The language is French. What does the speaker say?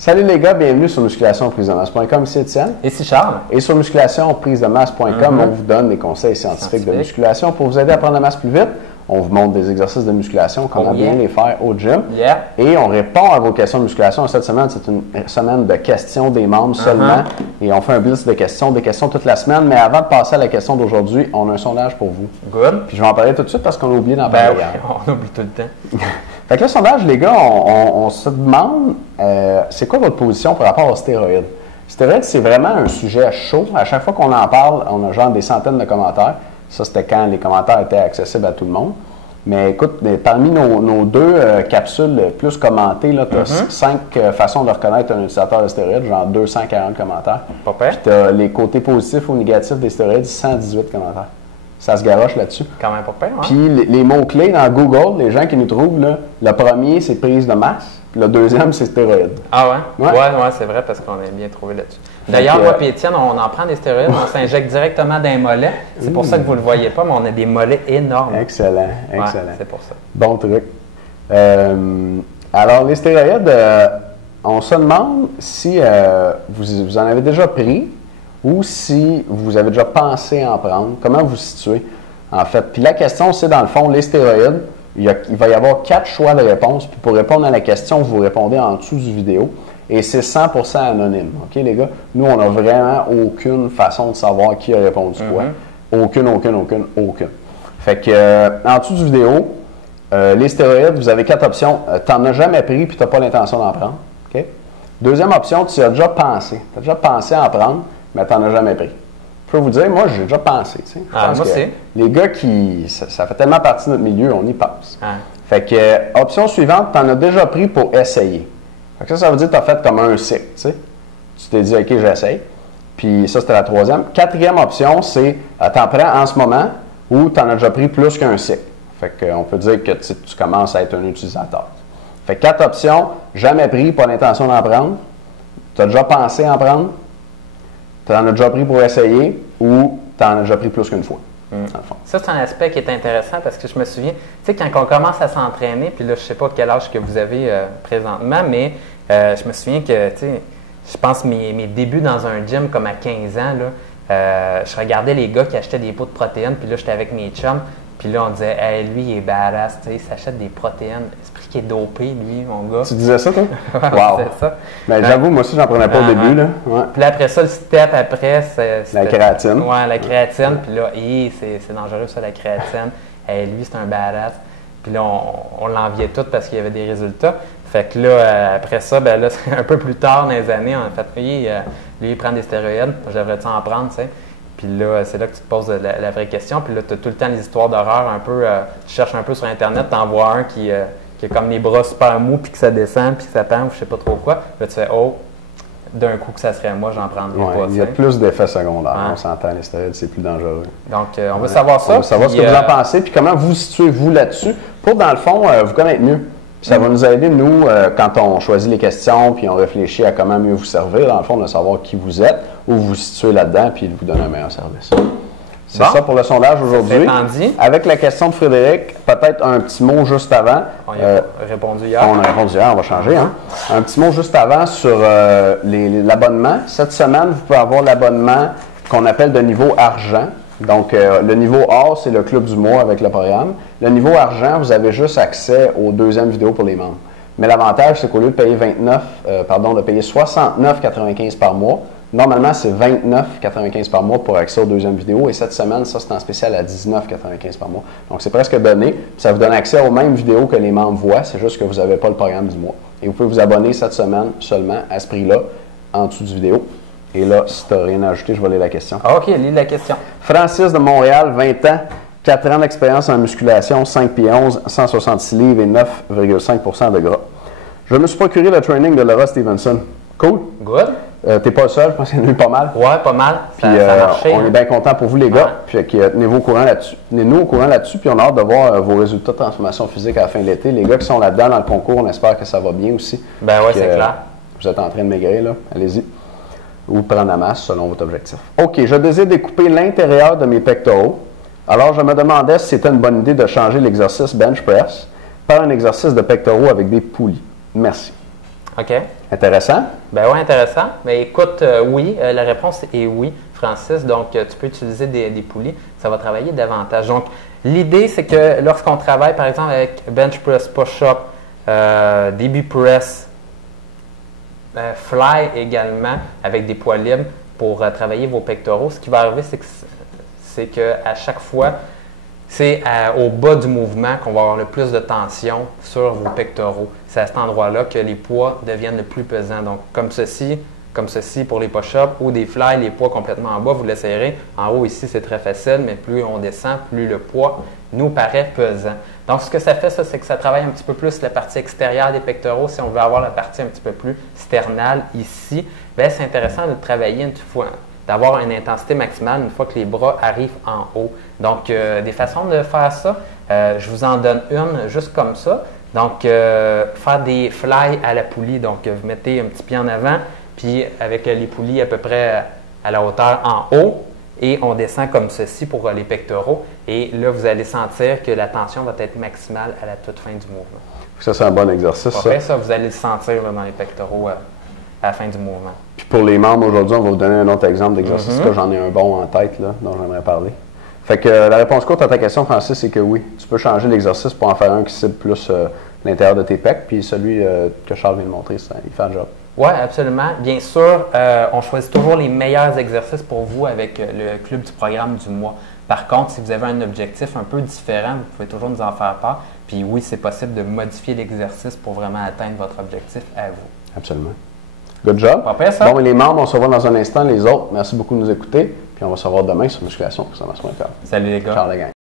Salut les gars, bienvenue sur musculationprisemasse.com, ici Étienne. Ici Charles. Et sur musculationprisemasse.com, on vous donne des conseils scientifiques de musculation pour vous aider à prendre la masse plus vite. On vous montre des exercices de musculation, comment bien les faire au gym. Et on répond à vos questions de musculation. Cette semaine, c'est une semaine de questions des membres seulement. Et on fait un blitz de questions, des questions toute la semaine. Mais avant de passer à la question d'aujourd'hui, on a un sondage pour vous. Good. Puis je vais en parler tout de suite parce qu'on a oublié d'en parler hier. On oublie tout le temps. Fait que le sondage, les gars, on se demande, c'est quoi votre position par rapport aux stéroïdes? Les stéroïdes, c'est vraiment un sujet chaud. À chaque fois qu'on en parle, on a genre des centaines de commentaires. Ça, c'était quand les commentaires étaient accessibles à tout le monde. Mais écoute, parmi nos deux capsules les plus commentées, tu as 5 façons de reconnaître un utilisateur de stéroïdes, genre 240 commentaires. Pas pire. Puis tu as les côtés positifs ou négatifs des stéroïdes, 118 commentaires. Ça se garoche là-dessus. Quand même pas pire, hein? Puis les mots-clés dans Google, les gens qui nous trouvent, là, le premier, c'est prise de masse. Puis le deuxième, c'est stéroïdes. Ah ouais? Ouais, c'est vrai, parce qu'on est bien trouvé là-dessus. D'ailleurs, moi et Étienne, on en prend des stéroïdes, on s'injecte directement dans les mollets. C'est pour ça que vous ne le voyez pas, mais on a des mollets énormes. Excellent, excellent. Ouais, c'est pour ça. Bon truc. Alors, les stéroïdes, on se demande si vous en avez déjà pris ou si vous avez déjà pensé en prendre. Comment vous vous situez, en fait? Puis la question, c'est dans le fond, les stéroïdes, il va y avoir 4 choix de réponse. Puis pour répondre à la question, vous répondez en dessous du vidéo. Et c'est 100% anonyme. OK, les gars? Nous, on n'a vraiment aucune façon de savoir qui a répondu quoi. Aucune. Fait que, en dessous du vidéo, les stéroïdes, vous avez 4 options. Tu n'en as jamais pris puis tu n'as pas l'intention d'en prendre. OK? Deuxième option, tu y as déjà pensé. Tu as déjà pensé à en prendre, mais tu n'en as jamais pris. Je peux vous dire, moi, j'ai déjà pensé. Tu sais. Moi aussi. Les gars ça fait tellement partie de notre milieu, on y pense. Fait que, option suivante, tu en as déjà pris pour essayer. Fait que ça veut dire que tu as fait comme un cycle. Tu sais. Tu t'es dit, OK, j'essaye. Puis ça, c'était la troisième. Quatrième option, c'est tu en prends en ce moment ou tu en as déjà pris plus qu'un cycle. Fait qu'on peut dire que tu commences à être un utilisateur. Fait que 4 options, jamais pris, pas l'intention d'en prendre. Tu as déjà pensé en prendre. Tu en as déjà pris pour essayer ou tu en as déjà pris plus qu'une fois. Dans le fond. Ça, c'est un aspect qui est intéressant parce que je me souviens, tu sais, quand on commence à s'entraîner, puis là, je ne sais pas quel âge que vous avez présentement, mais je me souviens que, tu sais, je pense mes débuts dans un gym comme à 15 ans, là, je regardais les gars qui achetaient des pots de protéines, puis là, j'étais avec mes chums, puis là, on disait, hey, lui, il est badass, tu sais, il s'achète des protéines. Esprit qui est dopé, lui, mon gars. Tu disais ça, toi? Wow! Ça. Mais j'avoue, moi aussi, j'en prenais pas au début, là. Ouais. Puis là, après ça, le step après, c'est la créatine. Ouais, la créatine. Puis là, c'est dangereux, ça, la créatine. Hey, lui, c'est un badass. Puis là, on l'enviait tout parce qu'il y avait des résultats. Fait que là, après ça, ben là, un peu plus tard dans les années, on a fait, lui, il prend des stéroïdes. Je devrais-tu en prendre, tu sais? Puis là, c'est là que tu te poses la vraie question. Puis là, tu as tout le temps les histoires d'horreur un peu. Tu cherches un peu sur Internet, tu en vois un qui a comme les bras super mous, puis que ça descend, puis que ça pend, ou je sais pas trop quoi. Là, tu fais, oh, d'un coup que ça serait moi, j'en prendrais pas. Il y a plus d'effets secondaires. On s'entend, les stéroïdes, c'est plus dangereux. Donc, on veut savoir ça. On veut savoir ce que vous en pensez, puis comment vous situez-vous là-dessus, pour, dans le fond, vous connaître mieux. Puis ça va nous aider, nous, quand on choisit les questions, puis on réfléchit à comment mieux vous servir, dans le fond, de savoir qui vous êtes, où vous vous situez là-dedans, puis de vous donner un meilleur service. C'est ça pour le sondage aujourd'hui. Avec la question de Frédéric, peut-être un petit mot juste avant. On y a répondu hier. On a répondu hier, on va changer. Hein? Un petit mot juste avant sur l'abonnement. Cette semaine, vous pouvez avoir l'abonnement qu'on appelle de niveau argent. Donc, le niveau or, c'est le club du mois avec le programme. Le niveau argent, vous avez juste accès aux deuxièmes vidéos pour les membres. Mais l'avantage, c'est qu'au lieu de payer de payer 69,95 par mois, normalement, c'est 29,95 par mois pour accès aux deuxièmes vidéos. Et cette semaine, ça, c'est en spécial à 19,95 par mois. Donc, c'est presque donné. Ça vous donne accès aux mêmes vidéos que les membres voient. C'est juste que vous n'avez pas le programme du mois. Et vous pouvez vous abonner cette semaine seulement à ce prix-là, en dessous du vidéo. Et là, si tu n'as rien à ajouter, je vais lire la question. OK, lis la question. Francis de Montréal, 20 ans, 4 ans d'expérience en musculation, 5 pieds 11, 166 livres et 9,5 de gras. Je me suis procuré le training de Laura Stevenson. Cool. Good. T'es pas le seul, je pense qu'il y en a eu pas mal. Ouais, pas mal. Puis ça a marché. On est bien content pour vous, les gars. Puis tenez-nous au courant là-dessus. Tenez-nous au courant là-dessus, puis on a hâte de voir vos résultats de transformation physique à la fin de l'été. Les gars qui sont là-dedans dans le concours, on espère que ça va bien aussi. Ben oui, c'est clair. Vous êtes en train de maigrir, là. Allez-y. Ou prendre la masse selon votre objectif. OK, je désire découper l'intérieur de mes pectoraux. Alors, je me demandais si c'était une bonne idée de changer l'exercice bench press par un exercice de pectoraux avec des poulies. Merci. OK. Intéressant? Ben oui, intéressant. Mais écoute, oui, la réponse est oui, Francis. Donc, tu peux utiliser des poulies, ça va travailler davantage. Donc, l'idée, c'est que lorsqu'on travaille, par exemple, avec bench press, push-up, DB press, fly également, avec des poids libres pour travailler vos pectoraux, ce qui va arriver, c'est qu'à chaque fois, c'est au bas du mouvement qu'on va avoir le plus de tension sur vos pectoraux. C'est à cet endroit-là que les poids deviennent le plus pesants. Donc, comme ceci pour les push-ups ou des fly, les poids complètement en bas, vous l'essayerez. En haut, ici, c'est très facile, mais plus on descend, plus le poids nous paraît pesant. Donc, ce que ça fait, c'est que ça travaille un petit peu plus la partie extérieure des pectoraux. Si on veut avoir la partie un petit peu plus sternale ici, bien, c'est intéressant de travailler une fois, d'avoir une intensité maximale une fois que les bras arrivent en haut. Donc, des façons de faire ça, je vous en donne une juste comme ça. Donc, faire des fly à la poulie. Donc, vous mettez un petit pied en avant, puis avec les poulies à peu près à la hauteur en haut, et on descend comme ceci pour les pectoraux. Et là, vous allez sentir que la tension va être maximale à la toute fin du mouvement. Ça, c'est un bon exercice. Ça, vous allez le sentir là, dans les pectoraux à la fin du mouvement. Puis pour les membres, aujourd'hui, on va vous donner un autre exemple d'exercice. Là, j'en ai un bon en tête là, dont j'aimerais parler. Fait que la réponse courte à ta question, Francis, c'est que oui, tu peux changer l'exercice pour en faire un qui cible plus l'intérieur de tes pecs, puis celui que Charles vient de montrer, il fait un job. Oui, absolument. Bien sûr, on choisit toujours les meilleurs exercices pour vous avec le club du programme du mois. Par contre, si vous avez un objectif un peu différent, vous pouvez toujours nous en faire part. Puis oui, c'est possible de modifier l'exercice pour vraiment atteindre votre objectif à vous. Absolument. Good job. Pas ça. Bon, les membres, on se revoit dans un instant. Les autres, merci beaucoup de nous écouter. Puis on va se revoir demain sur musculation pour Salut les gars. Ciao la gang.